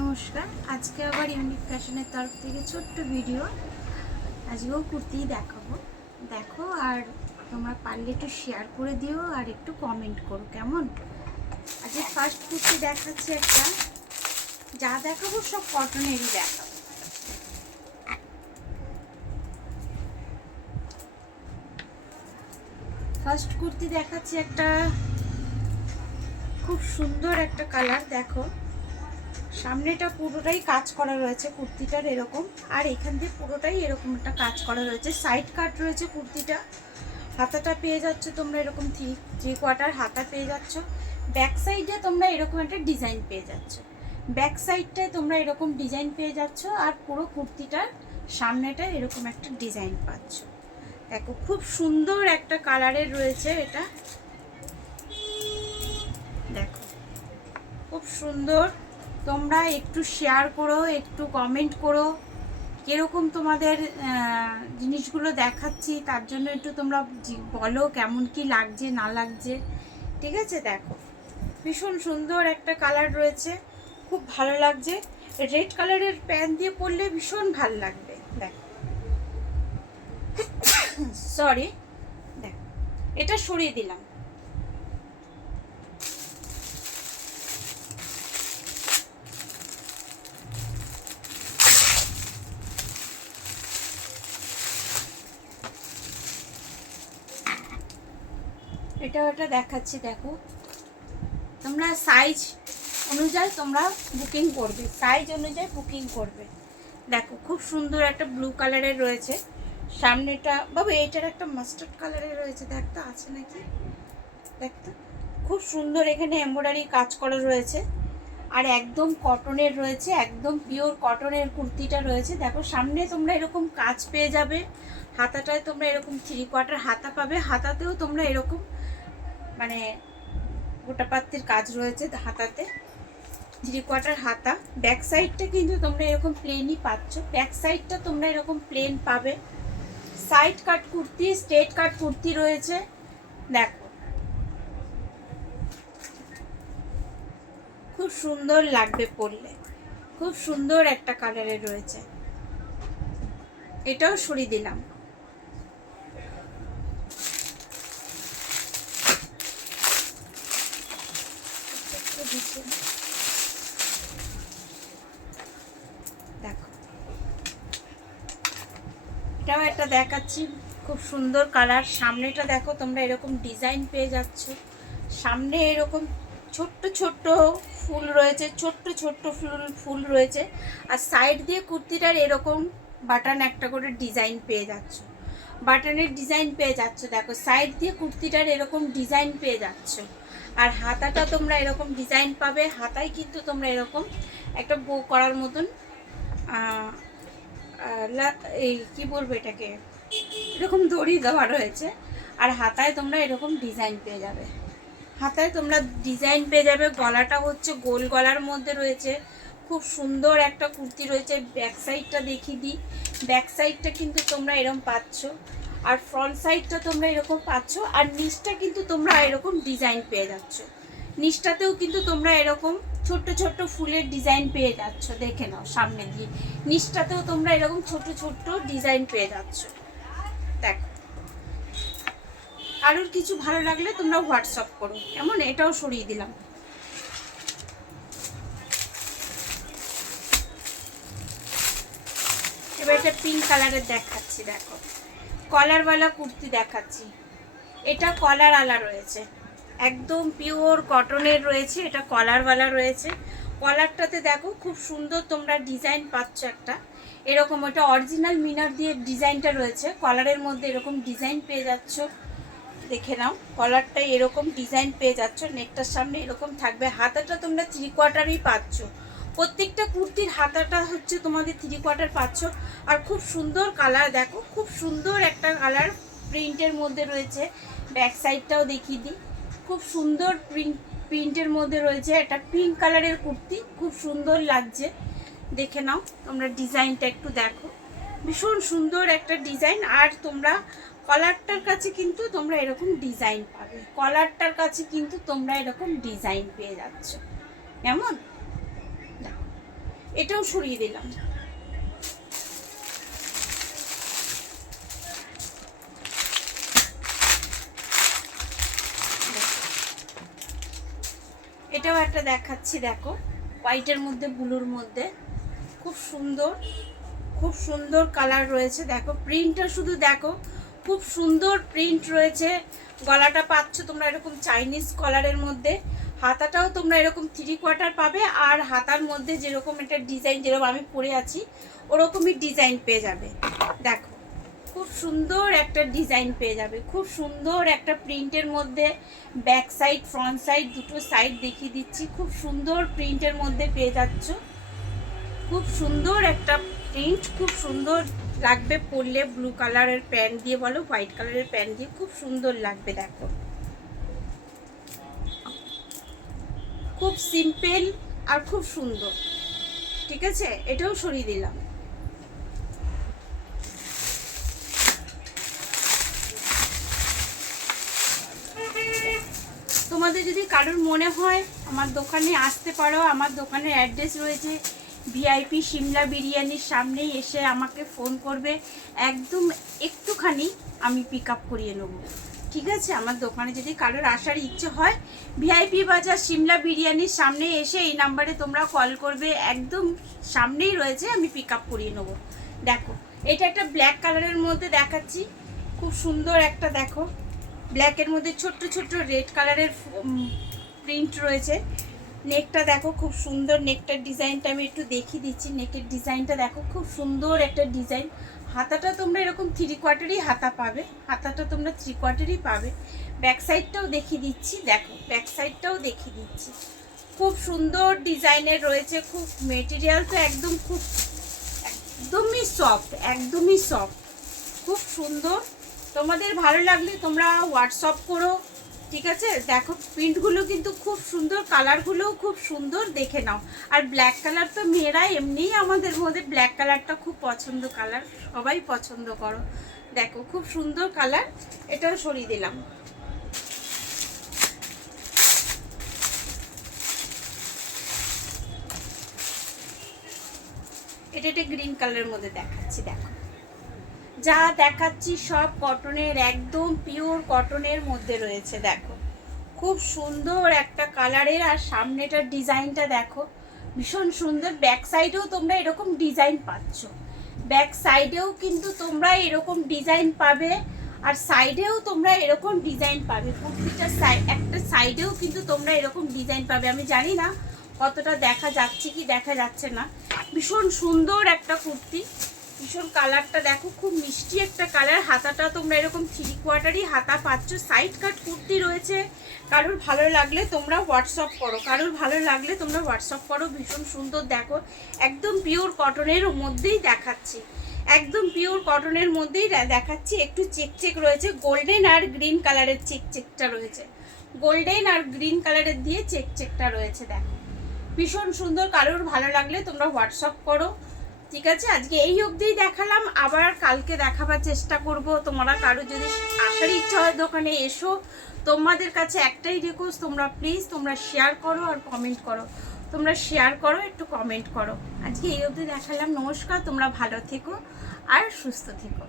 নমস্কার। আজকে আবার ইউনিক ফ্যাশনের তরফ থেকে ছোট্ট ভিডিও। আজকেও কুর্তি দেখাবো, দেখো। আর তোমরা পারলে একটু শেয়ার করে দিও আর একটু কমেন্ট করো, কেমন? আজকে ফার্স্ট কুর্তি দেখাচ্ছি একটা, যা দেখাবো সব কটনেরই দেখাবো। ফার্স্ট কুর্তি দেখাচ্ছি একটা খুব সুন্দর একটা কালার, দেখো। সামনেটা পুরোটাই কাজ করা রয়েছে কুর্তিটার এরকম, আর এখান দিয়ে পুরোটাই এরকম একটা কাজ করা রয়েছে। সাইড কাট রয়েছে কুর্তিটা। হাতাটা পেয়ে যাচ্ছ তোমরা এরকম থ্রি কোয়ার্টার হাতা পেয়ে যাচ্ছ। ব্যাক সাইডে তোমরা এরকম একটা ডিজাইন পেয়ে যাচ্ছ। ব্যাক সাইডটায় তোমরা এরকম ডিজাইন পেয়ে যাচ্ছ, আর পুরো কুর্তিটার সামনেটা এরকম একটা ডিজাইন পাচ্ছ। দেখো খুব সুন্দর একটা কালারের রয়েছে এটা, দেখো খুব সুন্দর। তোমরা একটু শেয়ার করো, একটু কমেন্ট করো, কীরকম তোমাদের জিনিসগুলো দেখাচ্ছি, তার জন্য একটু তোমরা বলো কেমন কি লাগছে না লাগছে, ঠিক আছে? দেখো ভীষণ সুন্দর একটা কালার রয়েছে, খুব ভালো লাগছে। রেড কালারের প্যান্ট দিয়ে পরলে ভীষণ ভালো লাগবে। দেখো সরি, দেখো এটা সরিয়ে দিলাম। এটা দেখাচ্ছি, দেখো তোমরা সাইজ অনুযায়ী তোমরা বুকিং করবে, সাইজ অনুযায়ী বুকিং করবে। দেখো খুব সুন্দর একটা ব্লু কালারের রয়েছে সামনেটা। বাবু এটার একটা মাস্টার্ড কালারের রয়েছে, দেখতো আছে নাকি, দেখতো খুব সুন্দর। এখানে এমব্রয়ডারি কাজ করা রয়েছে, আর একদম কটনের রয়েছে, একদম পিওর কটনের কুর্তিটা রয়েছে। দেখো সামনে তোমরা এরকম কাজ পেয়ে যাবে, হাতাটায় তোমরা এরকম থ্রি কোয়ার্টার হাতা পাবে, হাতাতেও তোমরা এরকম মানে গোটা পাত্তির কাজ রয়েছে হাতাতে, থ্রি কোয়ার্টার হাতা। ব্যাক সাইডটা কিন্তু তোমরা এরকম প্লেনই পাচ্ছ, ব্যাক সাইডটা তোমরা এরকম প্লেন পাবে। সাইড কাট কুর্তি, স্ট্রেট কাট কুর্তি রয়েছে, দেখো খুব সুন্দর লাগবে পরলে, খুব সুন্দর একটা কালারের রয়েছে। এটাও সরিয়ে দিলাম। দেখো এটাও একটা দেখাচ্ছি, খুব সুন্দর কালার। সামনেটা দেখো তোমরা এরকম ডিজাইন পেয়ে যাচ্ছ, সামনে এরকম ছোট্ট ছোট্ট ফুল রয়েছে, ছোট্ট ছোট্ট ফুল রয়েছে, আর সাইড দিয়ে কুর্তিটার এরকম বাটন একটা করে ডিজাইন পেয়ে যাচ্ছ, বাটনের ডিজাইন পেয়ে যাচ্ছ। দেখো সাইড দিয়ে কুর্তিটার এরকম ডিজাইন পেয়ে যাচ্ছ, আর হাতাটা তোমরা এরকম ডিজাইন পাবে। হাতায় কিন্তু তোমরা এরকম একটা বো করার মতন এই কি বলবো এটাকে, এরকম দড়ি দেওয়া রয়েছে, আর হাতায় তোমরা এরকম ডিজাইন পেয়ে যাবে। হাতায় তোমরা ডিজাইন পেয়ে যাবে। গলাটা হচ্ছে গোল গলার মধ্যে রয়েছে, খুব সুন্দর একটা কুর্তি রয়েছে। ব্যাক সাইডটা দেখিয়ে দিই, ব্যাক সাইডটা কিন্তু তোমরা এরকম পাচ্ছ, আর ফ্রন্ট সাইডটা তোমরা এরকম পাচ্ছ, আর নিচটা কিন্তু তোমরা এরকম ডিজাইন পেয়ে যাচ্ছ। নিচটাতেও কিন্তু তোমরা এরকম ছোট্ট ছোট্ট ফুলের ডিজাইন পেয়ে যাচ্ছ, দেখে নাও সামনে দিয়ে। নিচটাতেও তোমরা এরকম ছোট্ট ছোট্ট ডিজাইন পেয়ে যাচ্ছ। দেখো কারোর কিছু ভালো লাগলে তোমরা হোয়াটসঅ্যাপ করো, কেমন? এটাও সরিয়ে দিলাম। এবার এটা পিঙ্ক কালারের দেখাচ্ছি, দেখো কলারওয়ালা কুর্তি দেখাচ্ছি। এটা কলার আলা রয়েছে, একদম পিওর কটনের রয়েছে, এটা কলারওয়ালা রয়েছে। কলারটাতে দেখো খুব সুন্দর তোমরা ডিজাইন পাচ্ছ একটা এরকম, ওটা অরিজিনাল মিনার দিয়ে ডিজাইনটা রয়েছে। কলারের মধ্যে এরকম ডিজাইন পেয়ে যাচ্ছ, দেখে নাও। কলারটাই এরকম ডিজাইন পেয়ে যাচ্ছ, নেকটার সামনে এরকম থাকবে। হাতাটা তোমরা থ্রি কোয়ার্টারই পাচ্ছ, প্রত্যেকটা কুর্তির হাতাটা হচ্ছে তোমাদের থ্রি কোয়ার্টার পাচ্ছ। আর খুব সুন্দর কালার, দেখো খুব সুন্দর একটা কালার প্রিন্টের মধ্যে রয়েছে। ব্যাক সাইডটাও দেখিয়ে দিই, খুব সুন্দর প্রিন্টের মধ্যে রয়েছে। এটা পিঙ্ক কালারের কুর্তি, খুব সুন্দর লাগছে, দেখে নাও। তোমরা ডিজাইনটা একটু দেখো, ভীষণ সুন্দর একটা ডিজাইন। আর তোমরা কলারটার কাছে কিন্তু তোমরা এরকম ডিজাইন পাবে, কলারটার কাছে কিন্তু তোমরা এরকম ডিজাইন পেয়ে যাচ্ছ, কেমন? এটাও সরিয়ে দিলাম। এটাও একটা দেখাচ্ছি, দেখো হোয়াইটের মধ্যে ব্লুর মধ্যে খুব সুন্দর, খুব সুন্দর কালার রয়েছে। দেখো প্রিন্টটা শুধু দেখো, খুব সুন্দর প্রিন্ট রয়েছে। গলাটা পাচ্ছ তোমরা এরকম চাইনিজ কলারের মধ্যে, হাতাটাও তোমরা এরকম 3/4 পাবে, আর হাতার মধ্যে যেরকম একটা ডিজাইন, যেরকম আমি পরে আছি ওরকমই ডিজাইন পেয়ে যাবে। দেখো খুব সুন্দর একটা ডিজাইন পেয়ে যাবে, খুব সুন্দর একটা প্রিন্টের মধ্যে। ব্যাক সাইড ফ্রন্ট সাইড দুটো সাইড দেখিয়ে দিচ্ছি, খুব সুন্দর প্রিন্টের মধ্যে পেয়ে যাচ্ছ। খুব সুন্দর একটা প্রিন্ট, খুব সুন্দর লাগবে পরলে। ব্লু কালারের প্যান্ট দিয়ে বলো, হোয়াইট কালারের প্যান্ট দিয়ে খুব সুন্দর লাগবে। দেখো খুব সিম্পল আর খুব সুন্দর। ঠিক আছে, এটাও সরিয়ে দিলাম। তোমাদের যদি কারোর মনে হয় আমার দোকানে আসতে পারো, আমার দোকানের অ্যাড্রেস রয়েছে ভিআইপি সিমলা বিরিয়ানির সামনেই। এসে আমাকে ফোন করবে, একদম একটুখানি আমি পিক আপ করিয়ে নেব। ঠিক আছে, আমার দোকানে যদি কারোর আসার ইচ্ছে হয়, ভিআইপি বাজার সিমলা বিরিয়ানির সামনে এসে এই নাম্বারে তোমরা কল করবে, একদম সামনেই রয়েছে, আমি পিক আপ করিয়ে নেবো। দেখো এটা একটা ব্ল্যাক কালারের মধ্যে দেখাচ্ছি, খুব সুন্দর একটা, দেখো ব্ল্যাকের মধ্যে ছোট্ট ছোট্ট রেড কালারের প্রিন্ট রয়েছে। নেকটা দেখো খুব সুন্দর, নেকটার ডিজাইনটা আমি একটু দেখিয়ে দিচ্ছি। নেকের ডিজাইনটা দেখো খুব সুন্দর একটা ডিজাইন। হাতাটা তোমরা এরকম 3/4 হাতা পাবে, হাতাটা তোমরা 3/4 পাবে। ব্যাক সাইডটাও দেখিয়ে দিচ্ছি, দেখো ব্যাক সাইডটাও দেখিয়ে দিচ্ছি। খুব সুন্দর ডিজাইনের রয়েছে, খুব মেটেরিয়াল তো একদম খুব একদমই সফট, একদমই সফট, খুব সুন্দর। তোমাদের ভালো লাগলে তোমরা হোয়াটসঅ্যাপ করো। ঠিক আছে, দেখো প্রিন্টগুলো কিন্তু খুব সুন্দর, কালারগুলোও খুব সুন্দর, দেখে নাও। আর ব্ল্যাক কালার তো মেয়েরা এমনিই আমাদের মধ্যে ব্ল্যাক কালারটা খুব পছন্দ, কালার সবাই পছন্দ করো। দেখো খুব সুন্দর কালার, এটাও সরিয়ে দিলাম। এটা একটা গ্রিন কালারের মধ্যে দেখাচ্ছি। দেখো যা দেখাচ্ছি সব কটনের, একদম পিওর কটনের মধ্যে রয়েছে। দেখো খুব সুন্দর একটা কালারের, আর সামনেটার ডিজাইনটা দেখো ভীষণ সুন্দর। ব্যাক সাইডেও তোমরা এরকম ডিজাইন পাচ্ছ, ব্যাক সাইডেও কিন্তু তোমরা এরকম ডিজাইন পাবে, আর সাইডেও তোমরা এরকম ডিজাইন পাবে। প্রত্যেকটা একটা সাইডেও কিন্তু তোমরা এরকম ডিজাইন পাবে। আমি জানি না কতটা দেখা যাচ্ছে কি দেখা যাচ্ছে না। ভীষণ সুন্দর একটা কুর্তি, ভীষণ কালারটা দেখো খুব মিষ্টি একটা কালার। হাতাটা তোমরা এরকম 3/4 হাতা পাচ্ছ, সাইড কাট কুর্তি রয়েছে। কারোর ভালো লাগলে তোমরা হোয়াটসঅ্যাপ করো, কারোর ভালো লাগলে তোমরা হোয়াটসঅ্যাপ করো। ভীষণ সুন্দর, দেখো একদম পিওর কটনের মধ্যেই দেখাচ্ছি, একদম পিওর কটনের মধ্যেই দেখাচ্ছি। একটু চেক চেক রয়েছে, গোল্ডেন আর গ্রিন কালারের চেক চেকটা রয়েছে, গোল্ডেন আর গ্রিন কালারের দিয়ে চেক চেকটা রয়েছে। দেখো ভীষণ সুন্দর, কারোর ভালো লাগলে তোমরা হোয়াটসঅ্যাপ করো। ঠিক আছে, আজকে এই অবধিই দেখালাম, আবার কালকে দেখাবার চেষ্টা করব। তোমরা কারো যদি আসার ইচ্ছা হয় দোকানে এসো। তোমাদের কাছে একটাই রিকোয়েস্ট, তোমরা প্লিজ তোমরা শেয়ার করো আর কমেন্ট করো, তোমরা শেয়ার করো, একটু কমেন্ট করো। আজকে এই অবধি দেখালাম, নমস্কার, তোমরা ভালো থেকো আর সুস্থ থেকো।